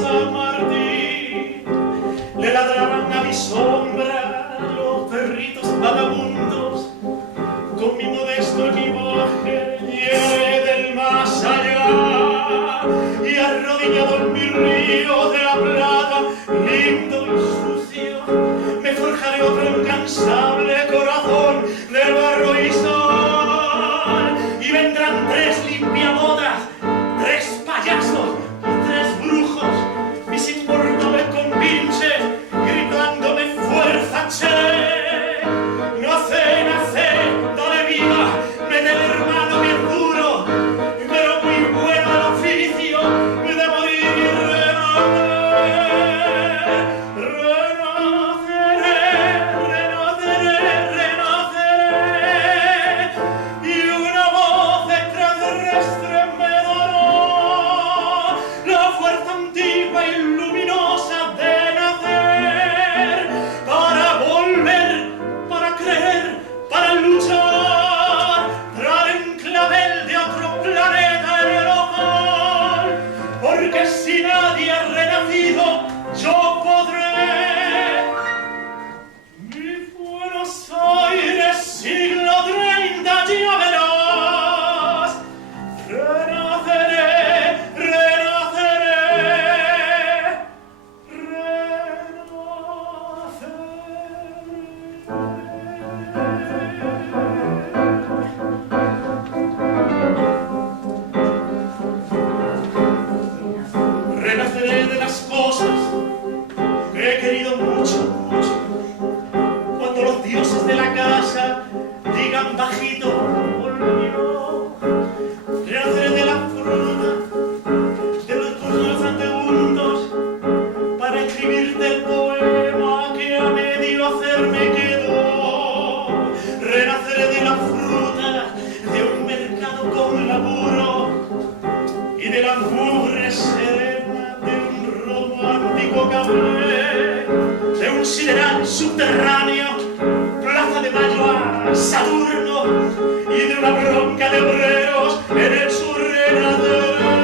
San Martín. Le ladraban a mi sombra los perritos vagabundos. Con mi modesto equipaje llegué del más allá y arrodillado en mi río de la Plata, lindo y sucio, me forjaré otro incansable corazón de barro y sol. Y vendrán 3 limpiabotas, 3 payasos y 3 brujos, mis inmortales compinches, gritándome fuerza, che. Nace, nace, dale viva, métele hermano que es duro, pero muy bueno el oficio de morir y renaceré, y una voz extraterrestre me dará la fuerza antigua y luminosa de nacer, para volver, para creer, para luchar, traer en clavel de otro planeta en el hogar, porque si nadie ha renacido, yo podré. Mi Buenos Aires, siglo 30, ya verás, renaceré, renaceré, renaceré de las cosas que he querido mucho, mucho. Cuando los dioses de la casa digan bajito, olvido. Renaceré de la fruta, de los cursos transeúntes, para escribirte el poema que a medio hacer me quedó. Renaceré de la fruta, de un mercado con laburo, y de la mugre serena de un romántico café, de un sideral subterráneo, Plaza de Mayo a Saturno, y de una bronca de obreros en el sur renaceré.